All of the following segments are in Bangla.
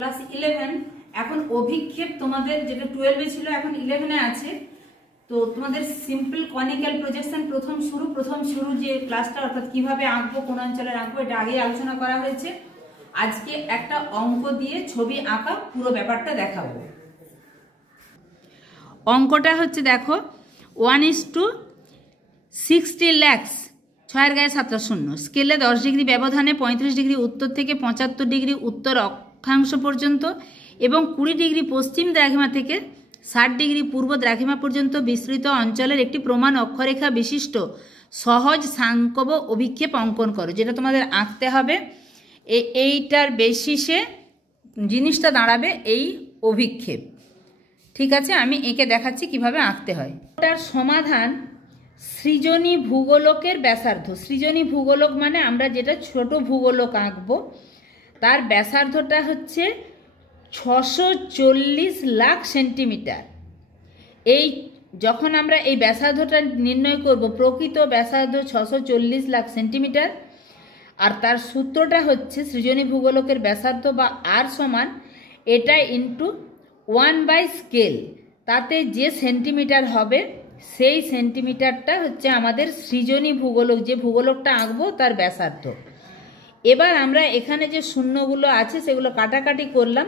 ক্লাস 11 এখন অভিক্ষেপ তোমাদের যেটা 12 এ ছিল এখন 11 এ আছে। তো তোমাদের সিম্পল কনিক্যাল প্রজেকশন প্রথম শুরু যে ক্লাসটা, অর্থাৎ কিভাবে আঁকবো, কোন অঞ্চলের আঁকবো, এটা আগে আলোচনা করা হয়েছে। আজকে একটা অঙ্ক দিয়ে ছবি আঁকা পুরো ব্যাপারটা দেখাবো। অঙ্কটা হচ্ছে দেখো 1:60 lakhs 6 এর গায়ে 7 শূন্য, স্কেলে 10 ডিগ্রি ব্যবধানে 35 ডিগ্রি উত্তর থেকে 75 ডিগ্রি উত্তর অক্ষাংশ পর্যন্ত এবং 20 ডিগ্রি পশ্চিম দ্রাঘিমা থেকে 60 ডিগ্রি পূর্ব দ্রাঘিমা পর্যন্ত বিস্তৃত অঞ্চলের একটি প্রমাণ অক্ষরেখা বিশিষ্ট সহজ সাংকব অভিক্ষেপ অঙ্কন করো। যেটা তোমাদের আঁকতে হবে, এইটার বেসিসে জিনিসটা দাঁড়াবে এই অভিক্ষেপ। ঠিক আছে, আমি এঁকে দেখাচ্ছি কিভাবে আঁকতে হয়। ওটার সমাধান সৃজনী ভূগোলকের ব্যাসার্ধ। সৃজনী ভূগোলক মানে আমরা যেটা ছোট ভূগোলক আঁকবো, তার ব্যাসার্ধটা হচ্ছে 640 লাখ সেন্টিমিটার। এই যখন আমরা এই ব্যাসার্ধটা নির্ণয় করব, প্রকৃত ব্যাসার্ধ 640 লাখ সেন্টিমিটার, আর তার সূত্রটা হচ্ছে সৃজনী ভূগোলকের ব্যাসার্ধ বা আর সমান এটা ইন্টু 1 স্কেল, তাতে যে সেন্টিমিটার হবে সেই সেন্টিমিটারটা হচ্ছে আমাদের সৃজনী ভূগোলক, যে ভূগোলকটা আঁকবো তার ব্যাসার্ধ। এবার আমরা এখানে যে শূন্যগুলো আছে সেগুলো কাটাকাটি করলাম,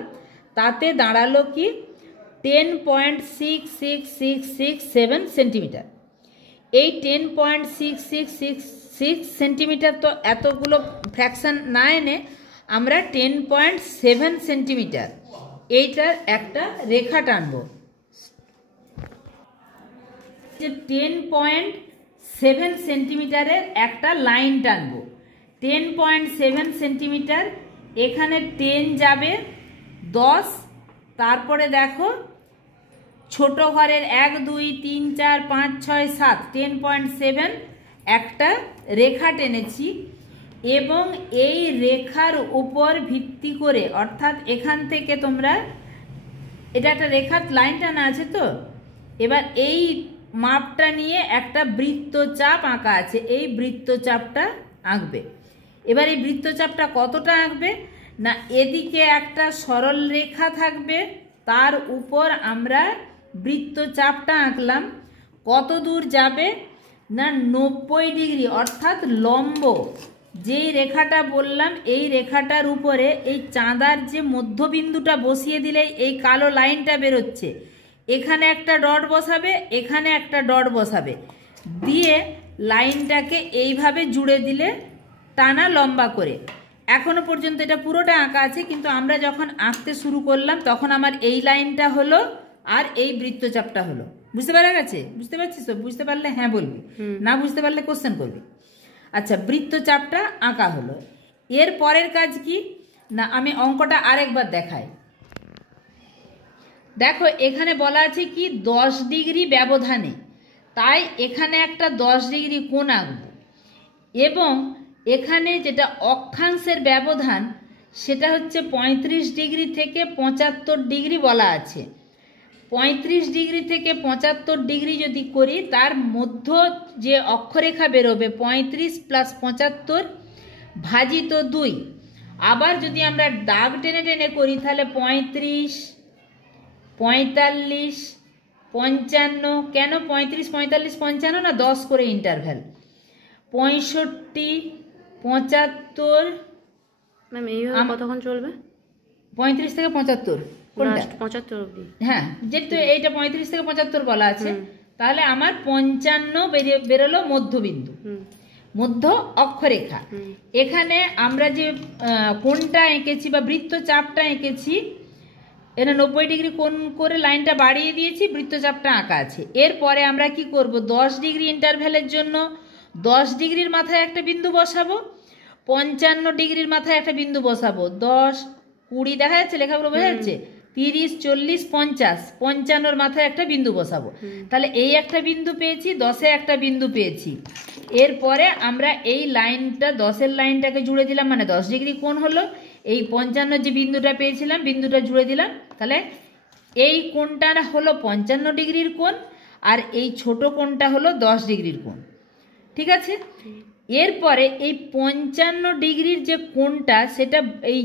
তাতে দাঁড়ালো কি 10.6667 সেন্টিমিটার। এই 10.6666 সেন্টিমিটার তো এতগুলো ফ্র্যাকশন না এনে আমরা 10.7 সেন্টিমিটার এইটার একটা রেখা টানবো। 10.7 সেন্টিমিটারের একটা লাইন টানবো। 10.7 সেন্টিমিটার, এখানে 10 যাবে 10, তারপরে দেখো ছোট ঘরের 1 2 3 4 5 6 7, 10.7 একটা রেখা টেনেছি এবং এই রেখার উপর ভিত্তি করে, অর্থাৎ এখান থেকে তোমরা এটা একটা রেখার লাইন টানা আছে, তো এবার এই মাপটা নিয়ে একটা বৃত্তচাপ আঁকা আছে, এই বৃত্তচাপটা আঁকবে। এবার এই বৃত্তচাপটা কতটা আঁকবে না, এদিকে একটা সরল রেখা থাকবে, তার উপর আমরা বৃত্তচাপটা আঁকলাম। কত দূর যাবে না 90 ডিগ্রি, অর্থাৎ লম্ব যেই রেখাটা বললাম এই রেখাটার উপরে এই চাঁদার যে মধ্যবিন্দুটা বসিয়ে দিলে এই কালো লাইনটা বেরোচ্ছে, এখানে একটা ডট বসাবে, এখানে একটা ডট বসাবে, দিয়ে লাইনটাকে এইভাবে জুড়ে দিলে টানা লম্বা করে। এখনো পর্যন্ত এটা পুরোটা আঁকা আছে, কিন্তু আমরা যখন আঁকতে শুরু করলাম তখন আমার এই লাইনটা হলো আর এই বৃত্তচাপটা হলো। বুঝতে পারা গেছে? বুঝতে পারছিস তো? বুঝতে পারলে হ্যাঁ বলবি, না বুঝতে পারলে কোশ্চেন করবি। আচ্ছা, বৃত্তচাপটা আঁকা হলো। এর পরের কাজ কি না, আমি অঙ্কটা আরেকবার দেখাই। দেখো এখানে বলা আছে কি 10 ডিগ্রি ব্যবধানে, তাই এখানে একটা 10 ডিগ্রি কোণ আঁকবো এবং এখানে যেটা অক্ষাংশের ব্যবধান সেটা হচ্ছে 35 ডিগ্রি থেকে 75 ডিগ্রি বলা আছে। 35 ডিগ্রি থেকে 75 ডিগ্রি যদি করি, তার মধ্য যে অক্ষরেখা বেরোবে 35 + 75 ভাজিত 2। আবার যদি আমরা দাগ টেনে টেনে করি তাহলে 35 45 55, কেন 35 45 55 না, 10 করে ইন্টারভ্যাল, 65 75। ম্যাম এইভাবে কতক্ষণ চলবে? 35 থেকে 75, কোনটা 75 অবধি? হ্যাঁ, যেহেতু এইটা 35 থেকে 75 বলা আছে, তাহলে আমার 55 বেরোলো মধ্যবিন্দু, মধ্য অক্ষরেখা। এখানে আমরা যে কোণটা এঁকেছি বা বৃত্তচাপটা এঁকেছি, এখানে 90 ডিগ্রি কোণ করে লাইনটা বাড়িয়ে দিয়েছি, বৃত্তচাপটা আঁকা আছে। এরপরে আমরা কি করব, 10 ডিগ্রি ইন্টারভ্যালের জন্য 10 ডিগ্রির মাথায় একটা বিন্দু বসাবো, 55 ডিগ্রির মাথায় একটা বিন্দু বসাবো, 10 20 দেখা যাচ্ছে, লেখাগুলো বোঝা যাচ্ছে, 30 40 50, 55 মাথায় একটা বিন্দু বসাবো। তাহলে এই একটা বিন্দু পেয়েছি, 10-এ একটা বিন্দু পেয়েছি। এরপরে আমরা এই লাইনটা 10-এর লাইনটাকে জুড়ে দিলাম, মানে 10 ডিগ্রি কোণ হলো। এই 55 যে বিন্দুটা পেয়েছিলাম, বিন্দুটা জুড়ে দিলাম, তাহলে এই কোণটা হলো 55 ডিগ্রির কোণ, আর এই ছোট কোণটা হলো 10 ডিগ্রির কোণ। ঠিক আছে, এরপরে এই 55 ডিগ্রির যে কোণটা, সেটা এই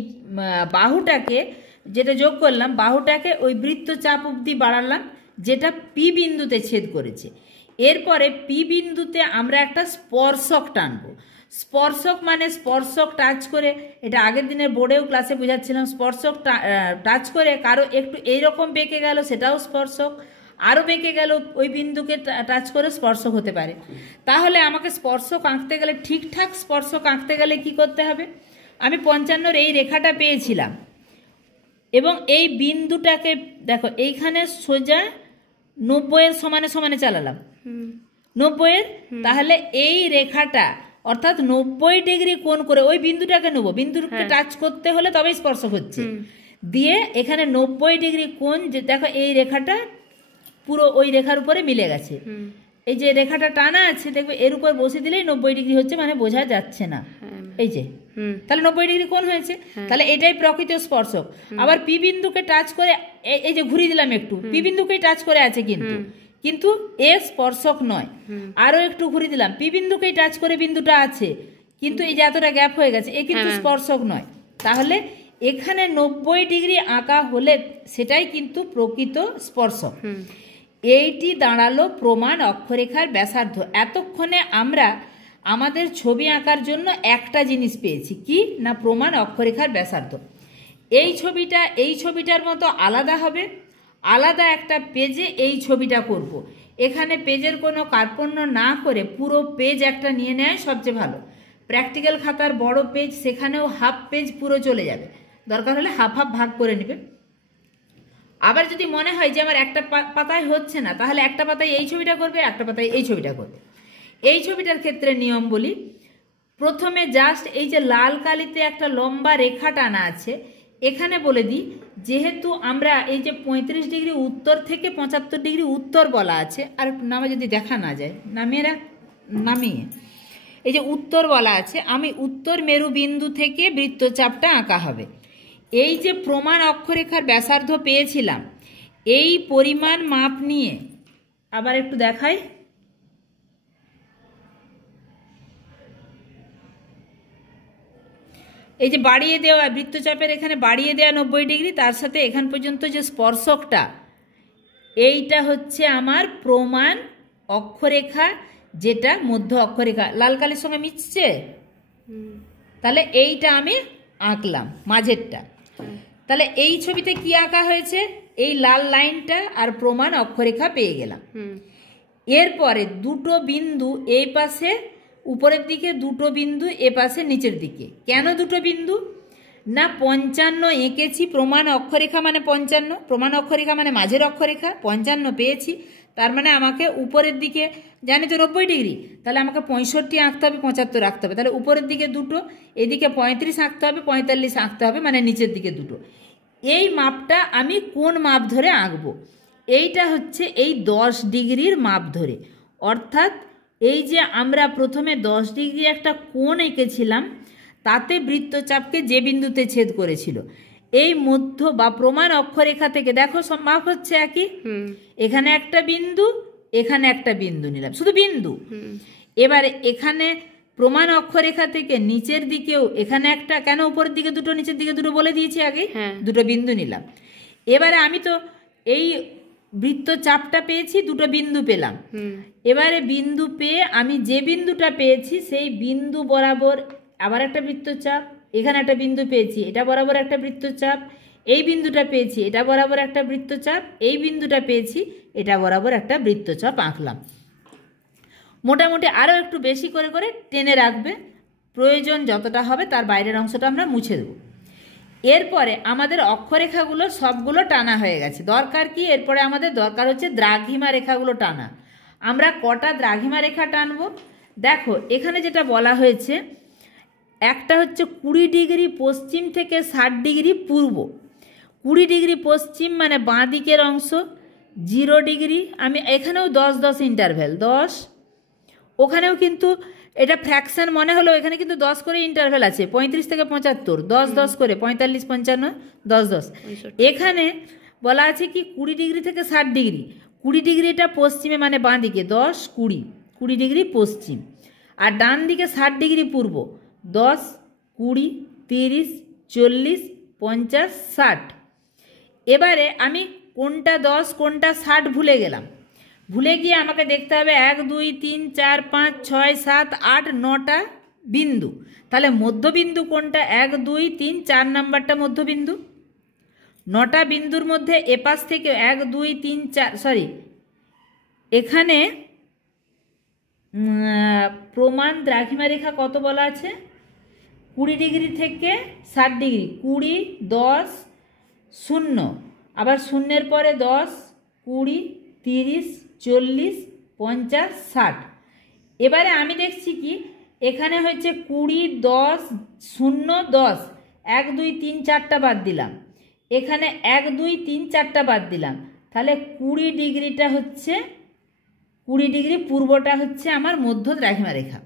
বাহুটাকে যেটা যোগ করলাম, বাহুটাকে ওই বৃত্তচাপ অবধি বাড়ালাম যেটা পি বিন্দুতে ছেদ করেছে। এরপরে পি বিন্দুতে আমরা একটা স্পর্শক টানবো। স্পর্শক মানে স্পর্শক টাচ করে, এটা আগের দিনের বোর্ডেও ক্লাসে বোঝাচ্ছিলাম, স্পর্শক টাচ করে কারো একটু এইরকম বেঁকে গেল সেটাও স্পর্শক, আরও বেঁকে গেল ওই বিন্দুকে টাচ করে স্পর্শক হতে পারে। তাহলে আমাকে স্পর্শক আঁকতে গেলে, ঠিকঠাক স্পর্শক আঁকতে গেলে কি করতে হবে? আমি 55-র এই রেখাটা পেয়েছিলাম এবং এই বিন্দুটাকে দেখো এইখানে সোজা 90-এর সমানে সমানে চালালাম, 90-এর, তাহলে এই রেখাটা অর্থাৎ 90 ডিগ্রি কোণ করে ওই বিন্দুটাকে নেব, বিন্দুকে টাচ করতে হলে তবেই স্পর্শক হচ্ছে, দিয়ে এখানে 90 ডিগ্রি কোণ, যে দেখো এই রেখাটা পুরো ওই রেখার উপরে মিলে গেছে, এই যে রেখাটা টানা আছে দেখবে এর উপর বসে দিলেই 90 ডিগ্রি হচ্ছে, মানে বোঝা যাচ্ছে না, এই যে, তাহলে 90 ডিগ্রি কোণ হয়েছে, তাহলে এটাই প্রকৃত স্পর্শক। আবার পি বিন্দুকে টাচ করে এই যে ঘুরিয়ে দিলাম একটু, পি বিন্দুকেই টাচ করে আছে কিন্তু এ স্পর্শক নয়। আরো একটু ঘুরিয়ে দিলাম, পি বিন্দুকেই টাচ করে বিন্দুটা আছে কিন্তু এই যে এতটা গ্যাপ হয়ে গেছে, এ কিন্তু স্পর্শক নয়। তাহলে এখানে 90 ডিগ্রি আঁকা হলে সেটাই কিন্তু প্রকৃত স্পর্শক। এইটি দাঁড়ালো প্রমাণ অক্ষরেখার ব্যাসার্ধ। এতক্ষণে আমরা আমাদের ছবি আঁকার জন্য একটা জিনিস পেয়েছি, কি না প্রমাণ অক্ষরেখার ব্যাসার্ধ। এই ছবিটার মতো আলাদা হবে, আলাদা একটা পেজে এই ছবিটা করব। এখানে পেজের কোনো কার্পণ্য না করে পুরো পেজ একটা নিয়ে নেয় সবচেয়ে ভালো। প্র্যাকটিক্যাল খাতার বড় পেজ, সেখানেও হাফ পেজ পুরো চলে যাবে, দরকার হলে হাফ হাফ ভাগ করে নেবে। আবার যদি মনে হয় যে আমার একটা পাতায় হচ্ছে না, তাহলে একটা পাতায় এই ছবিটা করবে, একটা পাতায় এই ছবিটা করবে। এই ছবিটার ক্ষেত্রে নিয়ম বলি, প্রথমে জাস্ট এই যে লাল কালিতে একটা লম্বা রেখা টানা আছে, এখানে বলে দিই যেহেতু আমরা এই যে 35 ডিগ্রি উত্তর থেকে 75 ডিগ্রি উত্তর বলা আছে, আর নামে যদি দেখা না যায় নামিয়ে এই যে উত্তর বলা আছে, আমি উত্তর মেরু বিন্দু থেকে বৃত্তচাপটা আঁকা হবে। এই যে প্রমাণ অক্ষরেখার ব্যাসার্ধ পেয়েছিলাম, এই পরিমাণ মাপ নিয়ে আবার একটু দেখাই, এই যে বাড়িয়ে দেওয়া বৃত্তচাপের এখানে বাড়িয়ে দেওয়া 90 ডিগ্রি, তার সাথে এখান পর্যন্ত যে স্পর্শকটা, এইটা হচ্ছে আমার প্রমাণ অক্ষরেখা, যেটা মধ্য অক্ষরেখা লাল কালির সঙ্গে মিশছে, তাহলে এইটা আমি আঁকলাম মাঝেরটা। তাহলে এই ছবিতে কি আঁকা হয়েছে? এই লাল লাইনটা আর প্রমাণ অক্ষরেখা পেয়ে গেলাম। এরপরে দুটো বিন্দু এই পাশে উপরের দিকে, দুটো বিন্দু এ পাশে নিচের দিকে। কেন দুটো বিন্দু? না 55 এঁকেছি, প্রমাণ অক্ষরেখা মানে 55, প্রমাণ অক্ষরেখা মানে মাঝের অক্ষরেখা, 55 পেয়েছি, তার মানে আমাকে উপরের দিকে, জানি তো 90 ডিগ্রি, তাহলে আমাকে 65 আঁকতে হবে, 75 আঁকতে হবে, তাহলে উপরের দিকে দুটো, এদিকে 35 আঁকতে হবে, 45 আঁকতে হবে, মানে নিচের দিকে দুটো। এই মাপটা আমি কোন মাপ ধরে আঁকবো? এইটা হচ্ছে এই 10 ডিগ্রির মাপ ধরে, অর্থাৎ এই যে আমরা প্রথমে 10 ডিগ্রি একটা কোণ এঁকেছিলাম, তাতে বৃত্তচাপকে যে বিন্দুতে ছেদ করেছিল, এই মধ্য বা প্রমাণ অক্ষরেখা থেকে দেখো মাপ হচ্ছে একই, এখানে একটা বিন্দু, এখানে একটা বিন্দু নিলাম, শুধু বিন্দু। এবারে এখানে প্রমাণ অক্ষরেখা থেকে নিচের দিকেও এখানে একটা, কেন উপরের দিকে দুটো নিচের দিকে দুটো বলে দিয়েছি আগে, দুটো বিন্দু নিলাম। এবারে আমি তো এই বৃত্তচাপটা পেয়েছি, দুটো বিন্দু পেলাম। এবারে বিন্দু পেয়ে আমি যে বিন্দুটা পেয়েছি সেই বিন্দু বরাবর আবার একটা বৃত্তচাপ, এখানে একটা বিন্দু পেয়েছি, এটা বরাবর একটা বৃত্তচাপ, এই বিন্দুটা পেয়েছি, এটা বরাবর একটা বৃত্তচাপ, এই বিন্দুটা পেয়েছি, এটা বরাবর একটা বৃত্তচাপ আঁকলাম। মোটামুটি আরও একটু বেশি করে করে টেনে রাখবে, প্রয়োজন যতটা হবে তার বাইরের অংশটা আমরা মুছে দেবো। এরপরে আমাদের অক্ষরেখাগুলো সবগুলো টানা হয়ে গেছে, দরকার কি? এরপরে আমাদের দরকার হচ্ছে দ্রাঘিমা রেখাগুলো টানা। আমরা কটা দ্রাঘিমা রেখা টানবো? দেখো এখানে যেটা বলা হয়েছে, একটা হচ্ছে 20 ডিগ্রি পশ্চিম থেকে 60 ডিগ্রি পূর্ব। 20 ডিগ্রি পশ্চিম মানে বাঁ দিকের অংশ, 0 ডিগ্রি, আমি এখানেও 10-10 ইন্টারভ্যাল, 10, ওখানেও কিন্তু এটা ফ্র্যাকশন মনে হলো, এখানে কিন্তু 10 করে ইন্টারভ্যাল আছে, 35 থেকে 75, 10-10 করে 45, 55, 10-10। এখানে বলা আছে কি 20 ডিগ্রি থেকে 60 ডিগ্রি, 20 ডিগ্রিটা পশ্চিমে মানে বাঁ দিকে, 10, 20, 20 ডিগ্রি পশ্চিম, আর ডান দিকে 60 ডিগ্রি পূর্ব, 10, 20, 30, 40, 50, 60, এবারে আমি কোনটা 10 কোনটা 60 ভুলে গেলাম। ভুলে গিয়ে আমাকে দেখতে হবে 1 2 3 4 5 6 7 8 9টা বিন্দু। তাহলে মধ্যবিন্দু কোনটা? 1 2 3 4 নাম্বারটা মধ্যবিন্দু। 9টা বিন্দুর মধ্যে এপাশ থেকে 1 2 3 4 সরি এখানে প্রমাণ দ্রাঘিমা রেখা কত বলা আছে? 20 ডিগ্রি থেকে 60 ডিগ্রি, 20 10 0, আবার শূন্যের পরে 10 20 30 40 50 60। এবারে আমি দেখছি কি এখানে হচ্ছে 20 10 0 10, 1 2 3 4টা বাদ দিলাম, এখানে 1 2 3 4টা বাদ দিলাম। তাহলে 20 ডিগ্রিটা হচ্ছে 20 ডিগ্রি পূর্বটা হচ্ছে আমার মধ্য দ্রাঘিমা রেখা।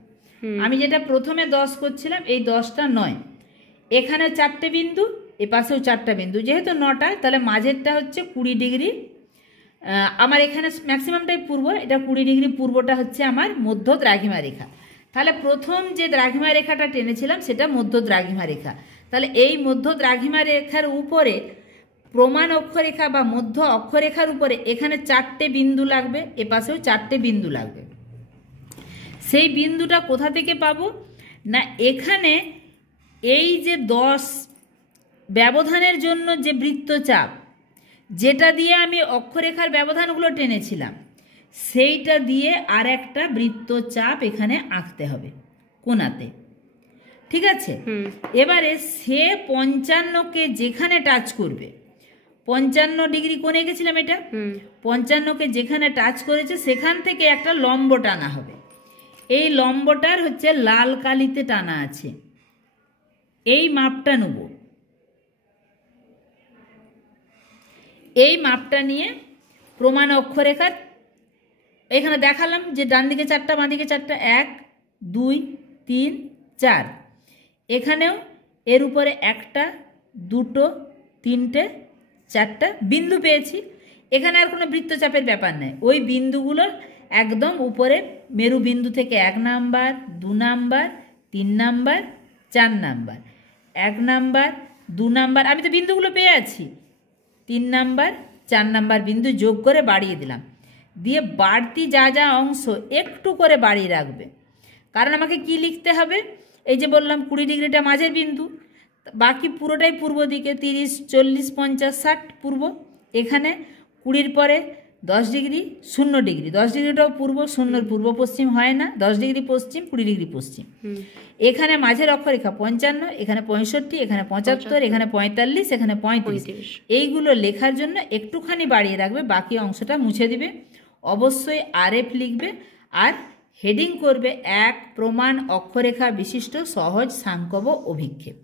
আমি যেটা প্রথমে 10 করছিলাম এই 10টা নয়, এখানে 4টে বিন্দু, এ পাশেও 4টা বিন্দু, যেহেতু 9টা তাহলে মাঝেরটা হচ্ছে 20 ডিগ্রি। আমার এখানে ম্যাক্সিমামটাই পূর্ব, এটা 20 ডিগ্রি পূর্বটা হচ্ছে আমার মধ্য দ্রাঘিমা রেখা। তাহলে প্রথম যে দ্রাঘিমা রেখাটা টেনেছিলাম সেটা মধ্য দ্রাঘিমা রেখা। তাহলে এই মধ্য দ্রাঘিমা রেখার উপরে প্রমাণ অক্ষরেখা বা মধ্য অক্ষরেখার উপরে এখানে 4টে বিন্দু লাগবে, এ পাশেও 4টে বিন্দু লাগবে। সেই বিন্দুটা কোথা থেকে পাবো না, এখানে এই যে 10 ব্যবধানের জন্য যে বৃত্তচাপ যেটা দিয়ে আমি অক্ষরেখার ব্যবধানগুলো টেনেছিলাম সেইটা দিয়ে আর একটা বৃত্তচাপ এখানে আঁকতে হবে কোণাতে, ঠিক আছে? এবারে সে 55কে যেখানে টাচ করবে, 55 ডিগ্রি কোণে গেছিলাম, এটা 55কে যেখানে টাচ করেছে সেখান থেকে একটা লম্ব টানা হবে। এই লম্বটার হচ্ছে লাল কালিতে টানা আছে, এই মাপটা নেব। এই মাপটা নিয়ে প্রমাণ অক্ষরেখার এখানে দেখালাম যে ডান দিকে 4টা বাঁ দিকে 4টা, 1 2 3 4, এখানেও এর উপরে 1টা 2টো 3টে 4টা বিন্দু পেয়েছি। এখানে আর কোনো বৃত্তচাপের ব্যাপার নেই, ওই বিন্দুগুলোর একদম উপরে মেরু বিন্দু থেকে 1 number 2 number 3 number 4 number, 1 number 2 number, আমি তো বিন্দুগুলো পেয়ে আছি, 3 নাম্বার 4 নাম্বার বিন্দু যোগ করে বাড়িয়ে দিলাম। দিয়ে বাড়তি যা যা অংশ একটু করে বাড়িয়ে রাখবে, কারণ আমাকে কি লিখতে হবে, এই যে বললাম 20 ডিগ্রিটা মাঝের বিন্দু, বাকি পুরোটাই পূর্ব দিকে, 30 40 50 60 পূর্ব। এখানে 20-র পরে 10 ডিগ্রি 0 ডিগ্রি, 10 ডিগ্রিটাও পূর্ব, 0 পূর্ব পশ্চিম হয় না, 10 ডিগ্রি পশ্চিম 20 ডিগ্রি পশ্চিম। এখানে মাঝের অক্ষরেখা 55, এখানে 65, এখানে 75, এখানে 45, এখানে 35। এইগুলো লেখার জন্য একটুখানি বাড়িয়ে রাখবে, বাকি অংশটা মুছে দিবে। অবশ্যই RF লিখবে আর হেডিং করবে 1 প্রমাণ অক্ষরেখা বিশিষ্ট সহজ সাংকব অভিক্ষেপ।